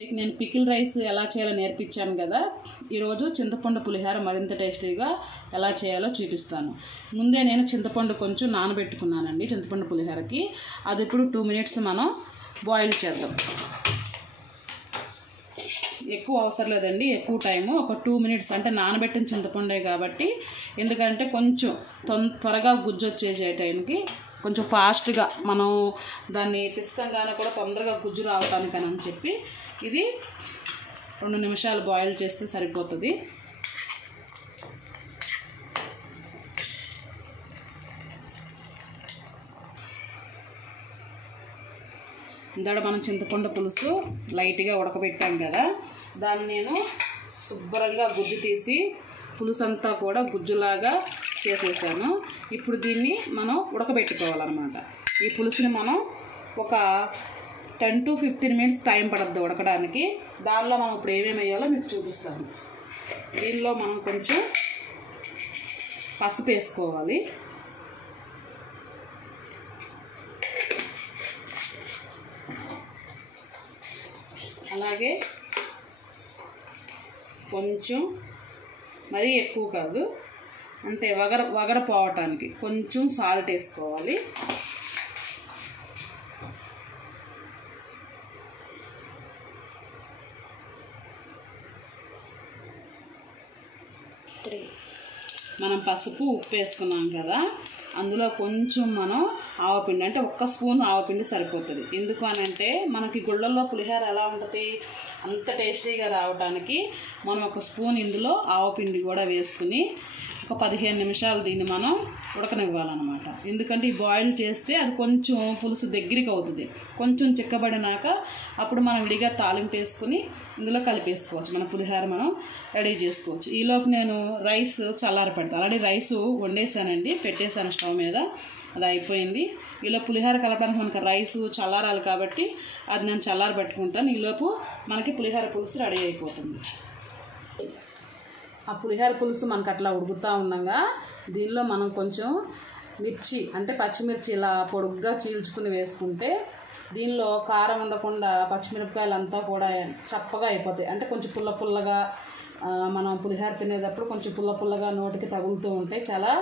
నేను pickle rice ఎలా చేయాలో నేర్పించాను కదా. ఈరోజు చింతపండు పులిహోర మరింత టేస్టీగా ఎలా చేయాలో చూపిస్తాను. ముందే నేను చింతపండు కొంచెం నానబెట్టుకున్నానండి చింతపండు పులిహోరకి. అది ఇప్పుడు 2 minutes మనం బాయిల్ చేద్దాం. ఎక్కువ అవసరం లేదండి, ఎక్కువ టైము, ఒక 2 minutes. అంటే నానబెట్టిన చింతపండే కాబట్టి, ఎందుకంటే కొంచెం త్వరగా గుజ్జు వచ్చేసే టైంకి కొంచెం ఫాస్ట్గా మనం దాన్ని పిసకంగానే కూడా తొందరగా గుజ్జు రావటానికని అని చెప్పి ఇది 2 నిమిషాలు బాయిల్ చేస్తే సరిపోతుంది. ఇందాక మనం చింతపండు పులుసు లైట్గా ఉడకబెట్టాం కదా, దాన్ని నేను శుభ్రంగా గుజ్జు తీసి పులుసు అంతా కూడా గుజ్జులాగా చేసేసాను. ఇప్పుడు దీన్ని మనం ఉడకబెట్టుకోవాలన్నమాట. ఈ పులుసుని మనం ఒక 10 to 15 minutes టైం పడుతుంది ఉడకడానికి. దానిలో మనం ఇప్పుడు ఏమేమి వేయాలో మీకు చూపిస్తాను. దీనిలో మనం కొంచెం పసుపు వేసుకోవాలి, అలాగే కొంచెం, మరీ ఎక్కువ కాదు, అంటే వగర పోవటానికి కొంచెం సాల్ట్ వేసుకోవాలి. మనం పసుపు ఉప్పు వేసుకున్నాం కదా, అందులో కొంచెం మనం ఆవపిండి, అంటే 1 స్పూన్ ఆవపిండి సరిపోతుంది. ఎందుకు అని అంటే మనకి గుళ్ళల్లో పులిహోర ఎలా ఉంటుంది, అంత టేస్టీగా రావడానికి మనం 1 స్పూన్ ఇందులో ఆవపిండి కూడా వేసుకుని ఒక 15 నిమిషాలు దీన్ని మనం ఉడకనివ్వాలన్నమాట. ఎందుకంటే ఈ బాయిల్ చేస్తే అది కొంచెం పులుసు దగ్గరికి అవుతుంది. కొంచెం చిక్కబడినాక అప్పుడు మనం విడిగా తాలింపు వేసుకుని ఇందులో కలిపేసుకోవచ్చు. మన పులిహోర మనం రెడీ చేసుకోవచ్చు. ఈలోపు నేను రైస్ చల్లారి పెడతాను. ఆల్రెడీ రైసు వండేసానండి, పెట్టేశాను స్టవ్ మీద, అది అయిపోయింది. ఈలోపు పులిహోర కలపడానికి మనకు రైసు చల్లారాలి కాబట్టి అది నేను చల్లారి పెట్టుకుంటాను. ఈలోపు మనకి పులిహోర పులుసు రెడీ అయిపోతుంది. ఆ పులిహోర పులుసు మనకు అట్లా ఉడుకుతూ ఉండగా దీనిలో మనం కొంచెం మిర్చి, అంటే పచ్చిమిర్చి ఇలా పొడుగ్గా చీల్చుకుని వేసుకుంటే దీనిలో కారం ఉండకుండా పచ్చిమిరపకాయలు అంతా కూడా చప్పగా అయిపోతాయి. అంటే కొంచెం పుల్లగా మనం పులిహోర తినేటప్పుడు కొంచెం పుల్లగా నోటికి తగులుతూ ఉంటాయి, చాలా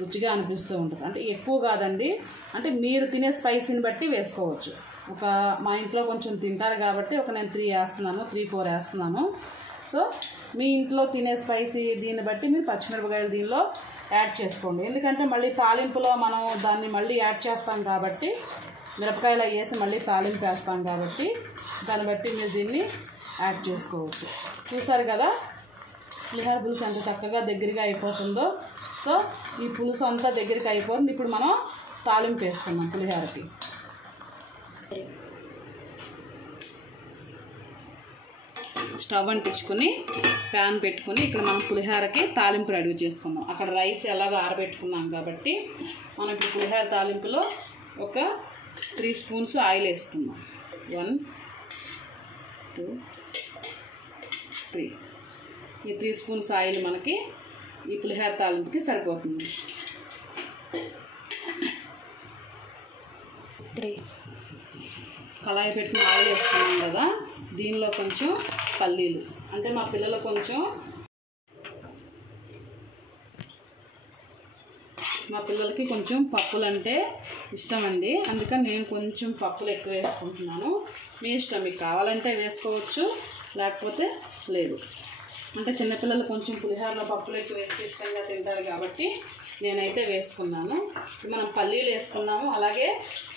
రుచిగా అనిపిస్తూ ఉంటుంది. అంటే ఎక్కువ కాదండి, అంటే మీరు తినే స్పైసీని బట్టి వేసుకోవచ్చు. మా ఇంట్లో కొంచెం తింటారు కాబట్టి నేను 3-4 వేస్తున్నాను. సో మీ ఇంట్లో తినే స్పైసీ దీన్ని బట్టి మీరు పచ్చిమిరపకాయలు దీనిలో యాడ్ చేసుకోండి. ఎందుకంటే మళ్ళీ తాలింపులో మనం దాన్ని మళ్ళీ యాడ్ చేస్తాం కాబట్టి, మిరపకాయలు వేసి మళ్ళీ తాలింపు వేస్తాం కాబట్టి దాన్ని బట్టి మీరు దీన్ని యాడ్ చేసుకోవచ్చు. చూసారు కదా పులిహోర పులుసు ఎంత చక్కగా దగ్గరగా అయిపోతుందో. సో ఈ పులుసు అంతా దగ్గరికి అయిపోతుంది. ఇప్పుడు మనం తాలింపు వేసుకున్నాం పులిహోరకి. స్టవ్ అంటించుకొని ప్యాన్ పెట్టుకుని ఇక్కడ మనం పులిహోరకి తాలింపు రెడీ చేసుకుందాం. అక్కడ రైస్ ఎలాగో ఆరబెట్టుకున్నాం కాబట్టి మనం ఇప్పుడు పులిహోర తాలింపులో ఒక 3 స్పూన్స్ ఆయిల్ వేసుకుందాం. 1 2 3. ఈ 3 స్పూన్స్ ఆయిల్ మనకి ఈ పులిహోర తాలింపుకి సరిపోతుంది. కళాయి పెట్టిన ఆయిల్ వేసుకున్నాం కదా, దీనిలో కొంచెం పల్లీలు, అంటే మా పిల్లలు మా పిల్లలకి కొంచెం పప్పులు అంటే ఇష్టం అండి, అందుకని నేను కొంచెం పప్పులు ఎక్కువ వేసుకుంటున్నాను. మీ ఇష్టం, మీకు కావాలంటే వేసుకోవచ్చు, లేకపోతే లేదు. అంటే చిన్నపిల్లలు కొంచెం పులిహోరలో పప్పులు ఎక్కువ వేస్తే ఇష్టంగా తింటారు కాబట్టి నేనైతే వేసుకున్నాను. మనం పల్లీలు వేసుకున్నాము, అలాగే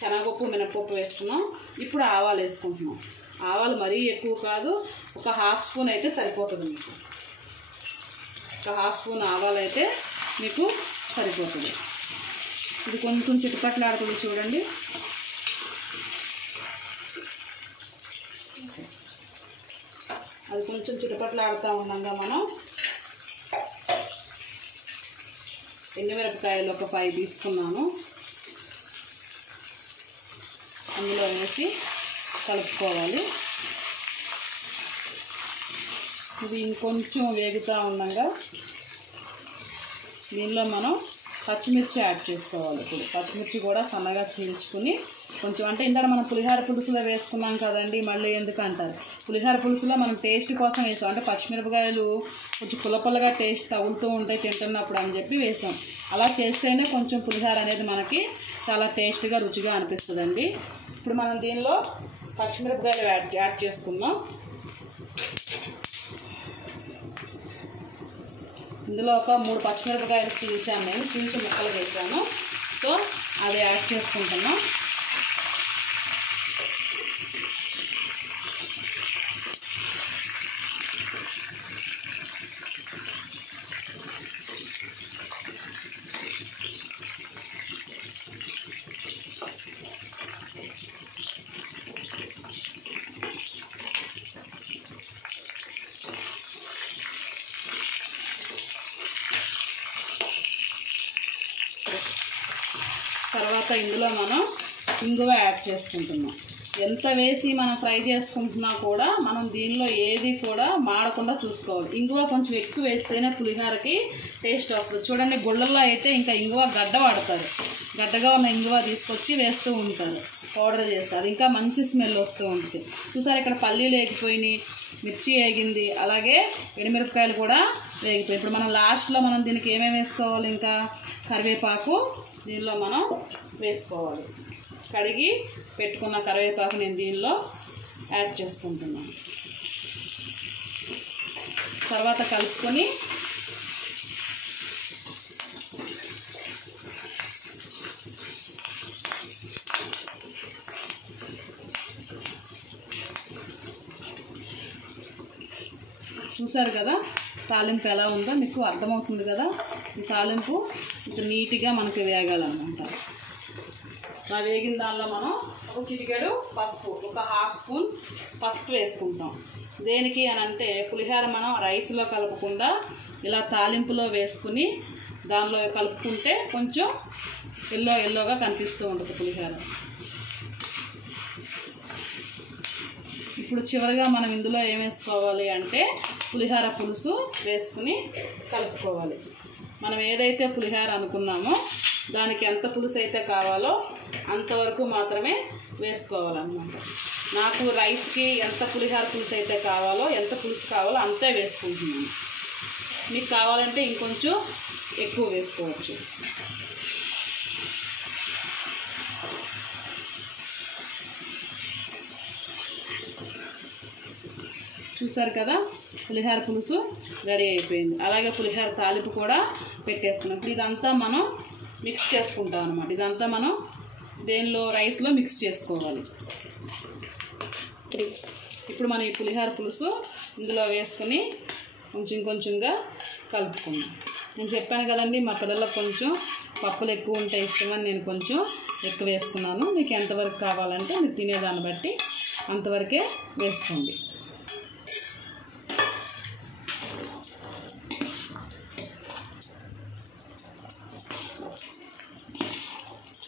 శనగపప్పు మినపప్పు వేసుకున్నాం. ఇప్పుడు ఆవాలు వేసుకుంటున్నాం. ఆవాలు మరీ ఎక్కువ కాదు, ఒక 1/2 స్పూన్ అయితే సరిపోతుంది మీకు. ఒక 1/2 స్పూన్ ఆవాలు అయితే మీకు సరిపోతుంది. ఇది కొంచెం చిటపట్లాడుతుంది చూడండి. అది కొంచెం చిటపట్లాడుతూ ఉండగా మనం ఎండుమిరపకాయలు ఒక 5 తీసుకున్నాను, అందులో వేసి కలుపుకోవాలి. ఇది ఇంకొంచెం వేగుతూ ఉండగా దీనిలో మనం పచ్చిమిర్చి యాడ్ చేసుకోవాలి. ఇప్పుడు పచ్చిమిర్చి కూడా సన్నగా చీల్చుకుని కొంచెం, అంటే ఇందాక మనం పులిహార పులుసులో వేసుకున్నాం కదండి, మళ్ళీ ఎందుకు అంటారు, పులిహార పులుసులో మనం టేస్ట్ కోసం వేసాం, అంటే పచ్చిమిరపకాయలు కొంచెం పుల్లపుల్లగా టేస్ట్ తగులుతూ ఉంటాయి తింటున్నప్పుడు అని చెప్పి వేసాం. అలా చేస్తేనే కొంచెం పులిహార అనేది మనకి చాలా టేస్ట్గా రుచిగా అనిపిస్తుందండి. ఇప్పుడు మనం దీనిలో పచ్చిమిరపకాయలు యాడ్ చేసుకుందాం. ఇందులో ఒక 3 పచ్చిమిరపకాయలు చీల్చాను, నేను చీల్చి ముక్కలు వేసాను. సో అది యాడ్ చేసుకుంటున్నాం. తర్వాత ఇందులో మనం ఇంగువ యాడ్ చేసుకుంటున్నాం. ఎంత వేసి మనం ఫ్రై చేసుకుంటున్నా కూడా మనం దీనిలో ఏది కూడా మాడకుండా చూసుకోవాలి. ఇంగువ కొంచెం ఎక్కువ వేస్తేనే పులిహోరకి టేస్ట్ వస్తుంది. చూడండి, గుళ్ళల్లో అయితే ఇంకా ఇంగువ గడ్డ వాడతారు, గడ్డగా ఉన్న ఇంగువ తీసుకొచ్చి వేస్తూ ఉంటారు, పౌడర్ చేస్తారు, ఇంకా మంచి స్మెల్ వస్తూ ఉంటుంది. చూసారు, ఇక్కడ పల్లీలు వేగిపోయినాయి, మిర్చి వేగింది, అలాగే ఎండుమిరపకాయలు కూడా వేగిపోయి. ఇప్పుడు మనం లాస్ట్లో మనం దీనికి ఏమేమి వేసుకోవాలి, ఇంకా కరివేపాకు దీనిలో మనం వేసుకోవాలి. కడిగి పెట్టుకున్న కరివేపాకు నేను దీనిలో యాడ్ చేసుకుంటున్నాను. తర్వాత కలుపుకొని చూసారు కదా తాలింపు ఎలా ఉందో మీకు అర్థమవుతుంది కదా. ఈ తాలింపు ఇంత నీట్గా మనకి వేగాలన్నమాట. ఆ వేగిన దానిలో మనం ఒక చిటికెడు పసుపు, ఒక 1/2 స్పూన్ పసుపు వేసుకుంటాం. దేనికి అని అంటే పులిహోర మనం రైస్లో కలపకుండా ఇలా తాలింపులో వేసుకుని దానిలో కలుపుకుంటే కొంచెం ఎల్లోగా కనిపిస్తూ ఉంటుంది పులిహోర. ఇప్పుడు చివరిగా మనం ఇందులో ఏం వేసుకోవాలి అంటే పులిహోర పులుసు వేసుకుని కలుపుకోవాలి. మనం ఏదైతే పులిహోర అనుకున్నామో దానికి ఎంత పులుసు అయితే కావాలో అంతవరకు మాత్రమే వేసుకోవాలన్నమాట. నాకు రైస్కి ఎంత పులిహోర పులుసు అయితే కావాలో, ఎంత పులుసు కావాలో అంతే వేసుకుంటున్నాను. మీకు కావాలంటే ఇంకొంచెం ఎక్కువ వేసుకోవచ్చు. చూసారు కదా, పులిహోర పులుసు రెడీ అయిపోయింది. అలాగే పులిహోర తాలింపు కూడా పెట్టేసుకున్నాం. ఇప్పుడు ఇదంతా మనం మిక్స్ చేసుకుంటాం అన్నమాట. ఇదంతా మనం దేనిలో రైస్లో మిక్స్ చేసుకోవాలి. ఇప్పుడు మనం ఈ పులిహోర పులుసు ఇందులో వేసుకొని కొంచెంగా కలుపుకుందాం. నేను చెప్పాను కదండి, మా పిల్లలకు కొంచెం పప్పులు ఎక్కువ ఉంటాయి ఇష్టమని నేను కొంచెం ఎక్కువ వేసుకున్నాను. మీకు ఎంతవరకు కావాలంటే మీరు తినేదాన్ని బట్టి అంతవరకే వేసుకోండి.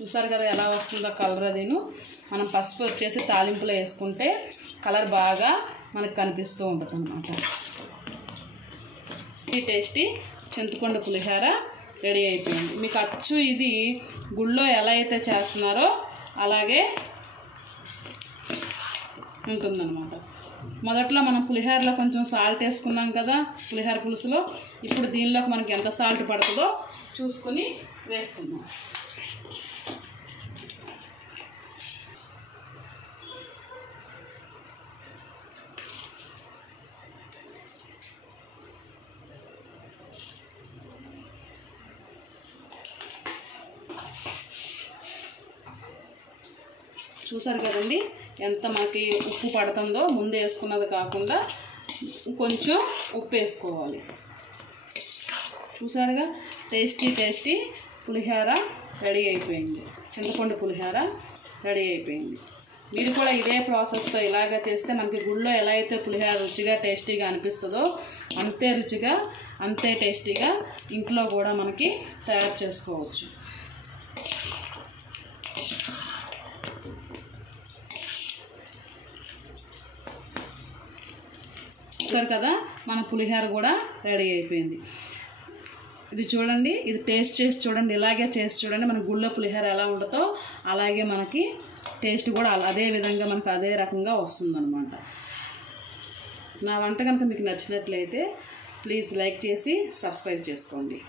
చూసారు కదా ఎలా వస్తుందో కలర్. అదేను మనం పసుపు వచ్చేసి తాలింపులో వేసుకుంటే కలర్ బాగా మనకు కనిపిస్తూ ఉంటుంది అన్నమాట. ఈ టేస్టీ చింతపండు పులిహోర రెడీ అయిపోయింది. మీకు అచ్చు ఇది గుళ్ళో ఎలా అయితే చేస్తున్నారో అలాగే ఉంటుందన్నమాట. మొదట్లో మనం పులిహోరలో కొంచెం సాల్ట్ వేసుకున్నాం కదా పులిహోర పులుసులో. ఇప్పుడు దీనిలోకి మనకి ఎంత సాల్ట్ పడుతుందో చూసుకుని వేసుకుందాం. చూసారు కదండి ఎంత మనకి ఉప్పు పడుతుందో, ముందు వేసుకున్నది కాకుండా కొంచెం ఉప్పు వేసుకోవాలి. చూసారుగా టేస్టీ పులిహోర రెడీ అయిపోయింది. చింతపండు పులిహోర రెడీ అయిపోయింది. మీరు కూడా ఇదే ప్రాసెస్తో ఇలాగ చేస్తే మనకి గుళ్ళో ఎలా అయితే పులిహోర రుచిగా టేస్టీగా అనిపిస్తుందో అంతే రుచిగా అంతే టేస్టీగా ఇంట్లో కూడా మనకి తయారు చేసుకోవచ్చు. చూసారు కదా మన పులిహోర కూడా రెడీ అయిపోయింది. ఇది చూడండి, ఇది టేస్ట్ చేసి చూడండి, ఇలాగే చేసి చూడండి. మన గుళ్ళో పులిహోర ఎలా ఉంటుందో అలాగే మనకి టేస్ట్ కూడా అదే విధంగా మనకు అదే రకంగా వస్తుందన్నమాట. నా వంట కనుక మీకు నచ్చినట్లయితే ప్లీజ్ లైక్ చేసి సబ్స్క్రైబ్ చేసుకోండి.